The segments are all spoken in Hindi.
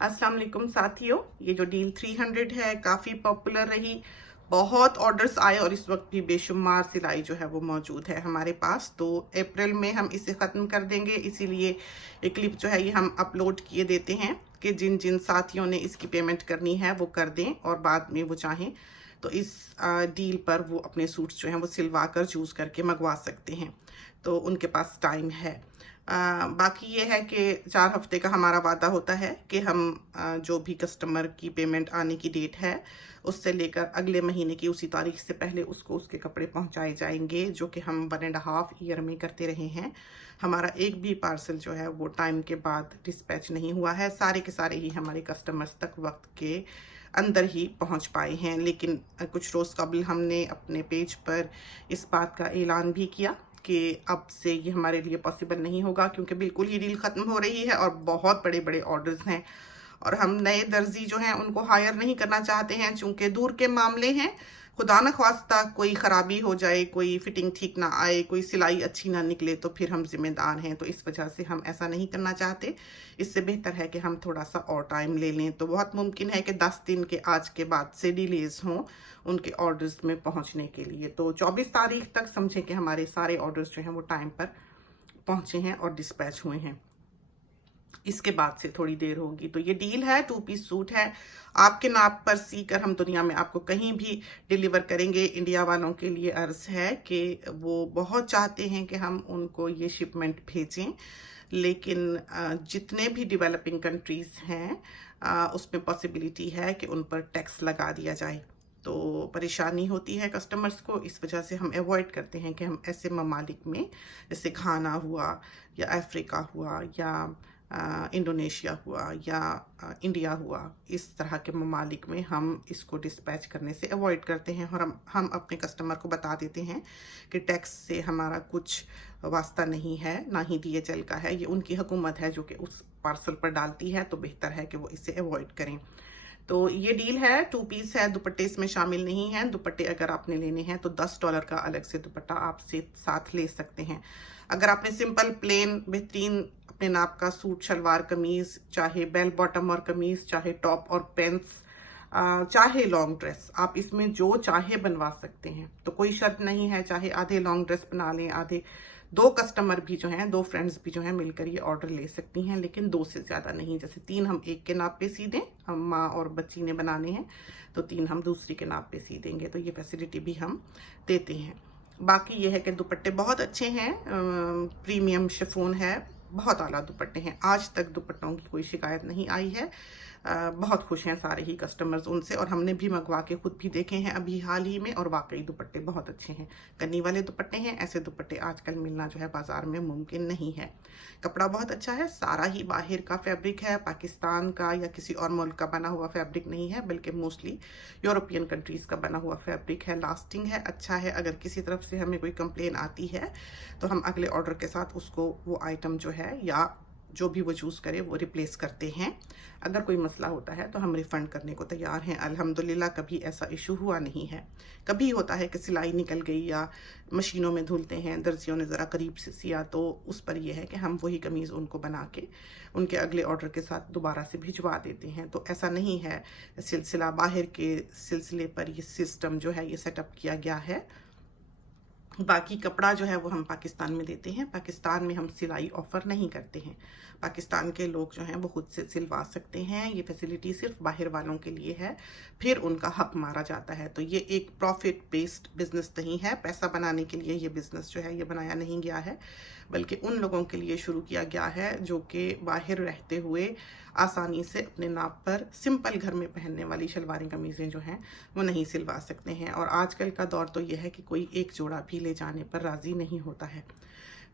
अस्सलाम वालेकुम साथियों, ये जो डील 300 है काफ़ी पॉपुलर रही। बहुत ऑर्डर्स आए और इस वक्त भी बेशुमार सिलाई जो है वो मौजूद है हमारे पास। तो अप्रैल में हम इसे ख़त्म कर देंगे, इसीलिए एक क्लिप जो है ये हम अपलोड किए देते हैं कि जिन जिन साथियों ने इसकी पेमेंट करनी है वो कर दें और बाद में वो चाहें तो इस डील पर वो अपने सूट्स जो हैं वो सिलवा कर चूज़ करके मंगवा सकते हैं। तो उनके पास टाइम है। बाकी ये है कि 4 हफ्ते का हमारा वादा होता है कि हम जो भी कस्टमर की पेमेंट आने की डेट है उससे लेकर अगले महीने की उसी तारीख से पहले उसको उसके कपड़े पहुंचाए जाएंगे, जो कि हम 1.5 ईयर में करते रहे हैं। हमारा एक भी पार्सल जो है वो टाइम के बाद डिस्पैच नहीं हुआ है। सारे के सारे ही हमारे कस्टमर्स तक वक्त के अंदर ही पहुंच पाए हैं। लेकिन कुछ रोज़ कबल हमने अपने पेज पर इस बात का ऐलान भी किया कि अब से ये हमारे लिए पॉसिबल नहीं होगा, क्योंकि बिल्कुल ही डील ख़त्म हो रही है और बहुत बड़े बड़े ऑर्डर्स हैं और हम नए दर्जी जो हैं उनको हायर नहीं करना चाहते हैं, चूँकि दूर के मामले हैं। खुदा न ख्वास्ता कोई ख़राबी हो जाए, कोई फिटिंग ठीक ना आए, कोई सिलाई अच्छी ना निकले तो फिर हम जिम्मेदार हैं। तो इस वजह से हम ऐसा नहीं करना चाहते। इससे बेहतर है कि हम थोड़ा सा और टाइम ले लें। तो बहुत मुमकिन है कि 10 दिन के आज के बाद से डिलेज़ हों उनके ऑर्डर्स में पहुंचने के लिए। तो 24 तारीख तक समझें कि हमारे सारे ऑर्डर्स जो हैं वो टाइम पर पहुंचे हैं और डिस्पैच हुए हैं। इसके बाद से थोड़ी देर होगी। तो ये डील है, 2 पीस सूट है, आपके नाप पर सीकर हम दुनिया में आपको कहीं भी डिलीवर करेंगे। इंडिया वालों के लिए अर्ज है कि वो बहुत चाहते हैं कि हम उनको ये शिपमेंट भेजें, लेकिन जितने भी डेवलपिंग कंट्रीज़ हैं उसमें पॉसिबिलिटी है कि उन पर टैक्स लगा दिया जाए। तो परेशानी होती है कस्टमर्स को, इस वजह से हम अवॉइड करते हैं कि हम ऐसे ममालिक में, जैसे घाना हुआ या अफ्रीका हुआ या इंडोनेशिया हुआ या इंडिया हुआ, इस तरह के ममालिक में हम इसको डिस्पैच करने से अवॉइड करते हैं। और हम अपने कस्टमर को बता देते हैं कि टैक्स से हमारा कुछ वास्ता नहीं है, ना ही DHL का है। ये उनकी हुकूमत है जो कि उस पार्सल पर डालती है, तो बेहतर है कि वो इसे अवॉइड करें। तो ये डील है, 2 पीस है, दुपट्टे इसमें शामिल नहीं हैं। दुपट्टे अगर आपने लेने हैं तो $10 का अलग से दुपट्टा आप से साथ ले सकते हैं। अगर आपने सिंपल प्लेन बेहतरीन अपने नाप का सूट शलवार कमीज, चाहे बेल बॉटम और कमीज, चाहे टॉप और पेंट्स, चाहे लॉन्ग ड्रेस, आप इसमें जो चाहे बनवा सकते हैं। तो कोई शर्त नहीं है, चाहे आधे लॉन्ग ड्रेस बना लें, आधे 2 कस्टमर भी जो हैं, 2 फ्रेंड्स भी जो हैं मिलकर ये ऑर्डर ले सकती हैं, लेकिन 2 से ज़्यादा नहीं। जैसे 3 हम एक के नाप पे सी दें, हम माँ और बच्ची ने बनाने हैं, तो 3 हम दूसरी के नाप पे सी देंगे। तो ये फैसिलिटी भी हम देते हैं। बाकी ये है कि दुपट्टे बहुत अच्छे हैं, प्रीमियम शिफॉन है, बहुत आला दुपट्टे हैं। आज तक दुपट्टों की कोई शिकायत नहीं आई है। बहुत खुश हैं सारे ही कस्टमर्स उनसे, और हमने भी मंगवा के खुद भी देखे हैं अभी हाल ही में, और वाकई दुपट्टे बहुत अच्छे हैं। कन्नी वाले दुपट्टे हैं, ऐसे दुपट्टे आजकल मिलना जो है बाजार में मुमकिन नहीं है। कपड़ा बहुत अच्छा है, सारा ही बाहर का फैब्रिक है, पाकिस्तान का या किसी और मुल्क का बना हुआ फैब्रिक नहीं है, बल्कि मोस्टली यूरोपियन कंट्रीज़ का बना हुआ फैब्रिक है। लास्टिंग है, अच्छा है। अगर किसी तरफ से हमें कोई कंप्लेन आती है तो हम अगले ऑर्डर के साथ उसको वो आइटम जो है या जो भी वो चूज़ करे वो रिप्लेस करते हैं। अगर कोई मसला होता है तो हम रिफ़ंड करने को तैयार हैं। अल्हम्दुलिल्लाह कभी ऐसा इशू हुआ नहीं है। कभी होता है कि सिलाई निकल गई या मशीनों में धुलते हैं, दर्जियों ने ज़रा करीब से सिया, तो उस पर यह है कि हम वही कमीज़ उनको बना के उनके अगले ऑर्डर के साथ दोबारा से भिजवा देते हैं। तो ऐसा नहीं है सिलसिला, बाहर के सिलसिले पर ये सिस्टम जो है ये सेटअप किया गया है। बाकी कपड़ा जो है वो हम पाकिस्तान में देते हैं। पाकिस्तान में हम सिलाई ऑफ़र नहीं करते हैं। पाकिस्तान के लोग जो हैं वो खुद से सिलवा सकते हैं। ये फैसिलिटी सिर्फ बाहर वालों के लिए है, फिर उनका हक मारा जाता है। तो ये एक प्रॉफिट बेस्ड बिजनेस नहीं है, पैसा बनाने के लिए ये बिज़नेस जो है ये बनाया नहीं गया है, बल्कि उन लोगों के लिए शुरू किया गया है जो कि बाहर रहते हुए आसानी से अपने नाप पर सिंपल घर में पहनने वाली शलवारें कमीज़ें जो हैं वो नहीं सिलवा सकते हैं। और आजकल का दौर तो यह है कि कोई एक जोड़ा भी ले जाने पर राज़ी नहीं होता है।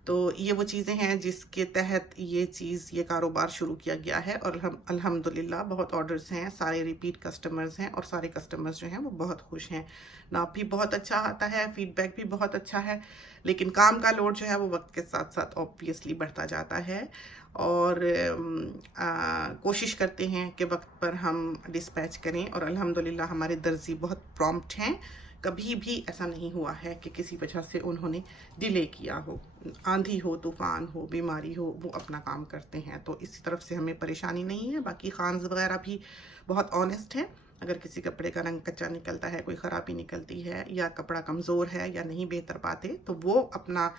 तो ये वो चीज़ें हैं जिसके तहत ये कारोबार शुरू किया गया है। और हम अल्हम्दुलिल्लाह बहुत ऑर्डर्स हैं, सारे रिपीट कस्टमर्स हैं और सारे कस्टमर्स जो हैं वो बहुत खुश हैं। नाप भी बहुत अच्छा आता है, फीडबैक भी बहुत अच्छा है, लेकिन काम का लोड जो है वो वक्त के साथ साथ ऑब्वियसली बढ़ता जाता है। और कोशिश करते हैं कि वक्त पर हम डिस्पैच करें, और अल्हम्दुलिल्लाह हमारे दर्जी बहुत प्रॉम्प्ट हैं कभी भी ऐसा नहीं हुआ है कि किसी वजह से उन्होंने डिले किया हो। आंधी हो, तूफान हो, बीमारी हो, वो अपना काम करते हैं, तो इसी तरफ से हमें परेशानी नहीं है। बाकी खान्स वगैरह भी बहुत ऑनेस्ट हैं। अगर किसी कपड़े का रंग कच्चा निकलता है, कोई ख़राबी निकलती है या कपड़ा कमज़ोर है या नहीं बेहतर पाते, तो वो अपना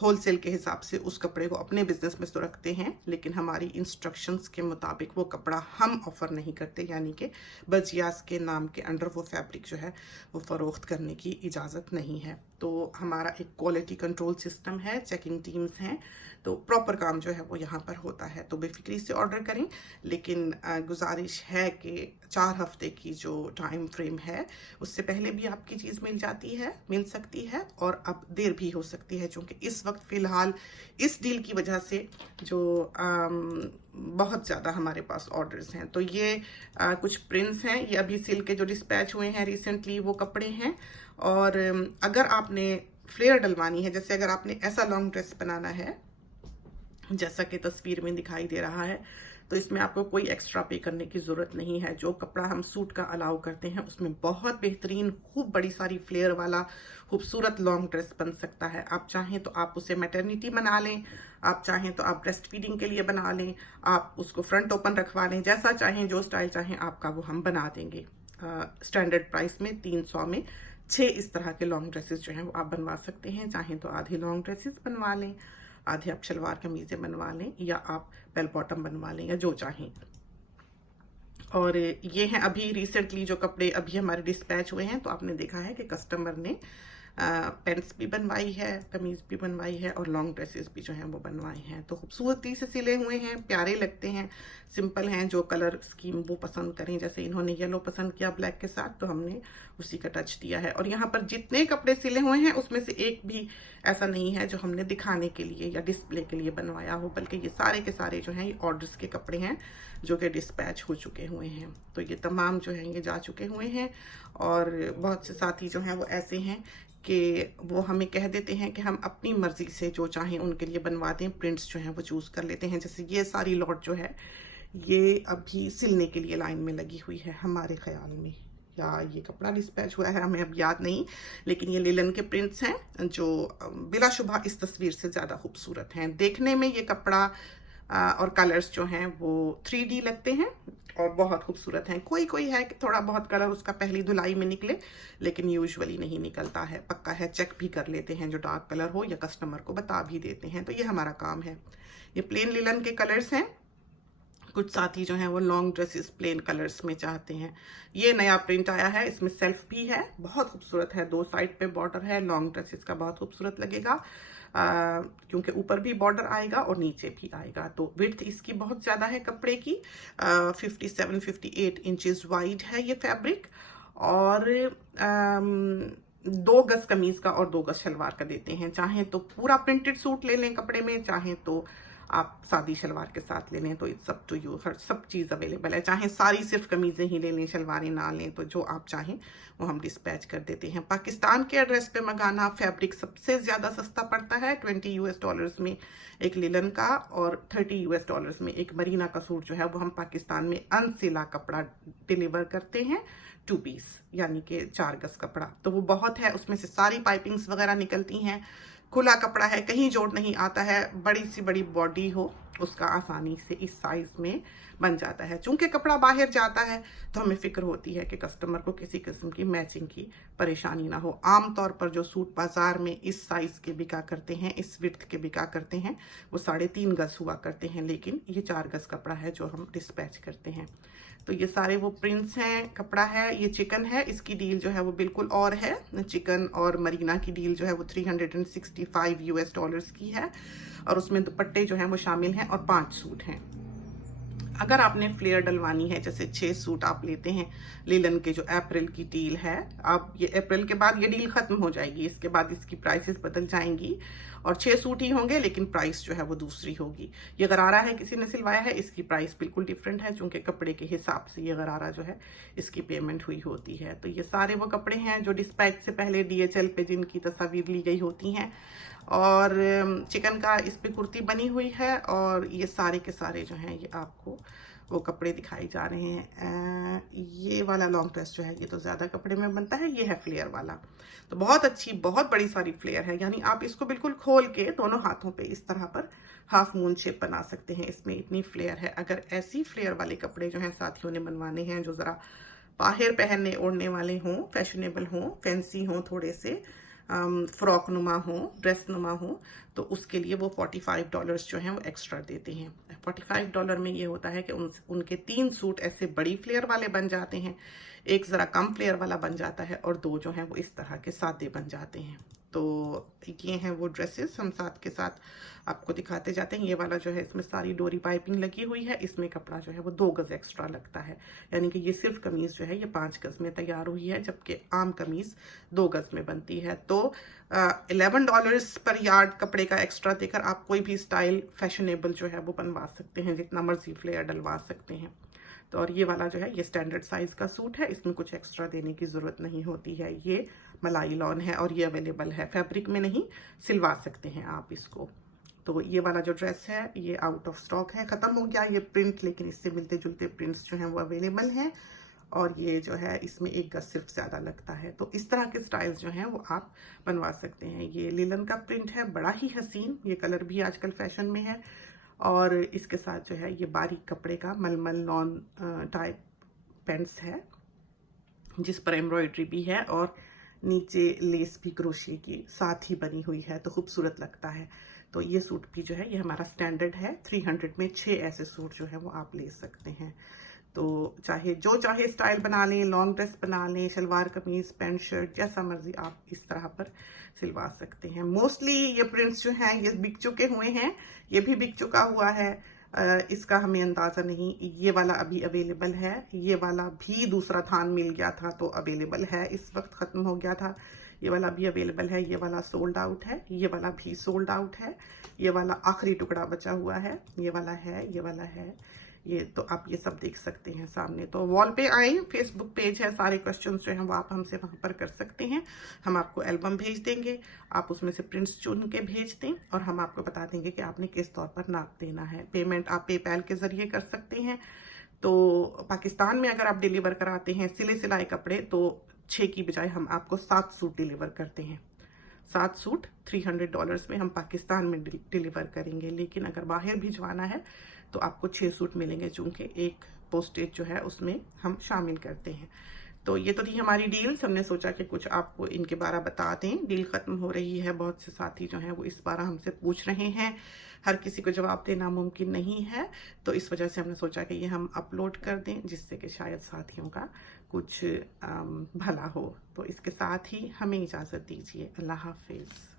होलसेल के हिसाब से उस कपड़े को अपने बिजनेस में तो रखते हैं, लेकिन हमारी इंस्ट्रक्शंस के मुताबिक वो कपड़ा हम ऑफ़र नहीं करते, यानी कि बजियास के नाम के अंडर वो फैब्रिक जो है वो फ़रोख्त करने की इजाज़त नहीं है। तो हमारा एक क्वालिटी कंट्रोल सिस्टम है, चेकिंग टीम्स हैं, तो प्रॉपर काम जो है वो यहाँ पर होता है। तो बेफिक्री से ऑर्डर करें, लेकिन गुजारिश है कि 4 हफ्ते की जो टाइम फ्रेम है उससे पहले भी आपकी चीज़ मिल सकती है और अब देर भी हो सकती है, क्योंकि इस वक्त फ़िलहाल इस डील की वजह से जो बहुत ज़्यादा हमारे पास ऑर्डर्स हैं। तो ये कुछ प्रिंट्स हैं, ये अभी सिल के जो डिस्पैच हुए हैं रिसेंटली वो कपड़े हैं। और अगर आपने फ्लेयर डलवानी है, जैसे अगर आपने ऐसा लॉन्ग ड्रेस बनाना है जैसा कि तस्वीर में दिखाई दे रहा है, तो इसमें आपको कोई एक्स्ट्रा पे करने की ज़रूरत नहीं है। जो कपड़ा हम सूट का अलाउ करते हैं उसमें बहुत बेहतरीन खूब बड़ी सारी फ्लेयर वाला खूबसूरत लॉन्ग ड्रेस बन सकता है। आप चाहें तो आप उसे मैटरनिटी बना लें, आप चाहें तो आप ब्रेस्ट फीडिंग के लिए बना लें, आप उसको फ्रंट ओपन रखवा लें, जैसा चाहें, जो स्टाइल चाहें आपका वो हम बना देंगे। स्टैंडर्ड प्राइस में 300 में 6 इस तरह के लॉन्ग ड्रेसेस जो हैं वो आप बनवा सकते हैं। चाहें तो आधी लॉन्ग ड्रेसेस बनवा लें, आधे आप शलवार कमीज़ें बनवा लें, या आप बेल बॉटम बनवा लें, या जो चाहें। और ये हैं अभी रिसेंटली जो कपड़े अभी हमारे डिस्पैच हुए हैं, तो आपने देखा है कि कस्टमर ने पैंट्स भी बनवाई है, कमीज़ भी बनवाई है और लॉन्ग ड्रेसेस भी जो हैं वो बनवाई हैं। तो खूबसूरती से सिले हुए हैं, प्यारे लगते हैं, सिंपल हैं। जो कलर स्कीम वो पसंद करें, जैसे इन्होंने येलो पसंद किया ब्लैक के साथ, तो हमने उसी का टच दिया है। और यहाँ पर जितने कपड़े सिले हुए हैं उसमें से एक भी ऐसा नहीं है जो हमने दिखाने के लिए या डिस्प्ले के लिए बनवाया हो, बल्कि ये सारे के सारे जो हैं ये ऑर्डर्स के कपड़े हैं जो कि डिस्पैच हो चुके हुए हैं। तो ये तमाम जो हैं ये जा चुके हुए हैं। और बहुत से साथी जो हैं वो ऐसे हैं कि वो हमें कह देते हैं कि हम अपनी मर्ज़ी से जो चाहें उनके लिए बनवा दें, प्रिंट्स जो हैं वो चूज़ कर लेते हैं। जैसे ये सारी लॉट जो है ये अभी सिलने के लिए लाइन में लगी हुई है हमारे ख्याल में, या ये कपड़ा डिस्पैच हुआ है हमें अब याद नहीं, लेकिन ये लिलन के प्रिंट्स हैं जो बिलाशुबा इस तस्वीर से ज़्यादा खूबसूरत हैं। देखने में ये कपड़ा और कलर्स जो हैं वो 3D लगते हैं और बहुत खूबसूरत हैं। कोई कोई है कि थोड़ा बहुत कलर उसका पहली धुलाई में निकले, लेकिन यूजुअली नहीं निकलता है। पक्का है, चेक भी कर लेते हैं जो डार्क कलर हो, या कस्टमर को बता भी देते हैं। तो ये हमारा काम है। ये प्लेन लिलन के कलर्स हैं। कुछ साथी जो हैं वो लॉन्ग ड्रेसेस प्लेन कलर्स में चाहते हैं। ये नया प्रिंट आया है, इसमें सेल्फ भी है, बहुत खूबसूरत है। 2 साइड पे बॉर्डर है, लॉन्ग ड्रेसेस का बहुत खूबसूरत लगेगा, क्योंकि ऊपर भी बॉर्डर आएगा और नीचे भी आएगा। तो विड्थ इसकी बहुत ज़्यादा है कपड़े की, 57-58 इंचेस वाइड है ये फैब्रिक। और 2 गज कमीज का और 2 गज शलवार का देते हैं। चाहें तो पूरा प्रिंटेड सूट ले लें कपड़े में, चाहें तो आप सादी शलवार के साथ ले लें, तो इट्स अप टू यू। हर सब चीज़ अवेलेबल है। चाहें सारी सिर्फ कमीज़ें ही ले लें, शलवारें ना लें, तो जो आप चाहें वो हम डिस्पैच कर देते हैं। पाकिस्तान के एड्रेस पे मंगाना फैब्रिक सबसे ज़्यादा सस्ता पड़ता है। $20 में एक लिलन का और $30 में एक मरीना का सूट जो है वो हम पाकिस्तान में अनसिला कपड़ा डिलीवर करते हैं, 2 पीस, यानी कि 4 गज कपड़ा। तो वो बहुत है, उसमें से सारी पाइपिंग्स वगैरह निकलती हैं, खुला कपड़ा है, कहीं जोड़ नहीं आता है। बड़ी सी बड़ी बॉडी हो उसका आसानी से इस साइज में बन जाता है। चूंकि कपड़ा बाहर जाता है तो हमें फिक्र होती है कि कस्टमर को किसी किस्म की मैचिंग की परेशानी ना हो। आमतौर पर जो सूट बाजार में इस साइज के बिका करते हैं, इस विड्थ के बिका करते हैं, वो 3.5 गज हुआ करते हैं, लेकिन ये 4 गज कपड़ा है जो हम डिस्पैच करते हैं। तो ये सारे वो प्रिंट्स हैं, कपड़ा है। ये चिकन है, इसकी डील जो है वो बिल्कुल और है। चिकन और मरीना की डील जो है वो $365 की है, और उसमें दुपट्टे जो हैं वो शामिल हैं और 5 सूट हैं। अगर आपने फ्लेयर डलवानी है, जैसे 6 सूट आप लेते हैं लिलन के, जो अप्रैल की डील है, अब ये अप्रैल के बाद ये डील खत्म हो जाएगी, इसके बाद इसकी प्राइसेस बदल जाएंगी और 6 सूट ही होंगे, लेकिन प्राइस जो है वो दूसरी होगी। ये गरारा है, किसी ने सिलवाया है, इसकी प्राइस बिल्कुल डिफरेंट है, चूंकि कपड़े के हिसाब से ये गरारा जो है इसकी पेमेंट हुई होती है। तो ये सारे वो कपड़े हैं जो डिस्पैच से पहले DHL पे जिनकी तस्वीर ली गई होती हैं। और चिकन का इस पे कुर्ती बनी हुई है, और ये सारे के सारे जो हैं ये आपको वो कपड़े दिखाए जा रहे हैं। ये वाला लॉन्ग ड्रेस जो है ये तो ज़्यादा कपड़े में बनता है, ये है फ्लेयर वाला। तो बहुत अच्छी, बहुत बड़ी सारी फ्लेयर है, यानी आप इसको बिल्कुल खोल के दोनों हाथों पे इस तरह पर हाफ मून शेप बना सकते हैं। इसमें इतनी फ्लेयर है। अगर ऐसी फ्लेयर वाले कपड़े जो हैं साथियों ने बनवाने हैं, जो ज़रा बाहर पहनने ओढ़ने वाले हों, फैशनेबल हों, फैंसी हों, थोड़े से फ्रॉक नुमा हो, ड्रेस नुमा हो, तो उसके लिए वो $45 जो हैं वो एक्स्ट्रा देते हैं। $45 में ये होता है कि उनके 3 सूट ऐसे बड़ी फ्लेयर वाले बन जाते हैं, एक ज़रा कम फ्लेयर वाला बन जाता है, और 2 जो हैं वो इस तरह के सादे बन जाते हैं। तो ये हैं वो ड्रेसेस, हम साथ के साथ आपको दिखाते जाते हैं। ये वाला जो है इसमें सारी डोरी पाइपिंग लगी हुई है, इसमें कपड़ा जो है वो 2 गज एक्स्ट्रा लगता है, यानी कि ये सिर्फ कमीज जो है ये 5 गज में तैयार हुई है, जबकि आम कमीज 2 गज में बनती है। तो $11 पर यार्ड कपड़े का एक्स्ट्रा देकर आप कोई भी स्टाइल फैशनेबल जो है वो बनवा सकते हैं, जितना मर्जी फ्लेयर डलवा सकते हैं। तो और ये वाला जो है ये स्टैंडर्ड साइज का सूट है, इसमें कुछ एक्स्ट्रा देने की ज़रूरत नहीं होती है। ये मलाई लॉन है और ये अवेलेबल है, फैब्रिक में नहीं, सिलवा सकते हैं आप इसको। तो ये वाला जो ड्रेस है ये आउट ऑफ स्टॉक है, ख़त्म हो गया ये प्रिंट, लेकिन इससे मिलते जुलते प्रिंट्स जो हैं वो अवेलेबल हैं। और ये जो है इसमें 1 गज सिर्फ ज़्यादा लगता है। तो इस तरह के स्टाइल्स जो हैं वो आप बनवा सकते हैं। ये लिलन का प्रिंट है, बड़ा ही हसीन, ये कलर भी आजकल फैशन में है। और इसके साथ जो है ये बारीक कपड़े का मलमल लॉन टाइप पेंट्स है, जिस पर एम्ब्रॉयडरी भी है और नीचे लेस भी क्रोशिये की साथ ही बनी हुई है, तो खूबसूरत लगता है। तो ये सूट भी जो है ये हमारा स्टैंडर्ड है। 300 में 6 ऐसे सूट जो है वो आप ले सकते हैं। तो चाहे स्टाइल बना लें, लॉन्ग ड्रेस बना लें, शलवार कमीज, पैंट शर्ट, जैसा मर्जी आप इस तरह पर सिलवा सकते हैं। मोस्टली ये प्रिंट्स जो हैं ये बिक चुके हुए हैं, ये भी बिक चुका हुआ है, इसका हमें अंदाज़ा नहीं। ये वाला अभी अवेलेबल है, ये वाला भी दूसरा थान मिल गया था तो अवेलेबल है, इस वक्त ख़त्म हो गया था। ये वाला भी अवेलेबल है, ये वाला सोल्ड आउट है, ये वाला भी सोल्ड आउट है, ये वाला आखिरी टुकड़ा बचा हुआ है, ये वाला है, ये वाला है। ये तो आप ये सब देख सकते हैं सामने। तो वॉल पे आए, फेसबुक पेज है, सारे क्वेश्चंस जो हैं वो आप हमसे वहाँ पर कर सकते हैं। हम आपको एल्बम भेज देंगे, आप उसमें से प्रिंट्स चुन के भेज दें और हम आपको बता देंगे कि आपने किस तौर पर नाप देना है। पेमेंट आप पेपैल के ज़रिए कर सकते हैं। तो पाकिस्तान में अगर आप डिलीवर कराते हैं सिले सिलाए कपड़े, तो 6 की बजाय हम आपको 7 सूट डिलीवर करते हैं। 7 सूट $300 में हम पाकिस्तान में डिलीवर करेंगे। लेकिन अगर बाहर भिजवाना है तो आपको 6 सूट मिलेंगे, चूंकि एक पोस्टेज जो है उसमें हम शामिल करते हैं। तो ये तो थी हमारी डील्स, हमने सोचा कि कुछ आपको इनके बारे बता दें। डील ख़त्म हो रही है, बहुत से साथी जो हैं वो इस बार हमसे पूछ रहे हैं, हर किसी को जवाब देना मुमकिन नहीं है, तो इस वजह से हमने सोचा कि ये हम अपलोड कर दें, जिससे कि शायद साथियों का कुछ भला हो। तो इसके साथ ही हमें इजाज़त दीजिए। अल्लाह हाफिज़।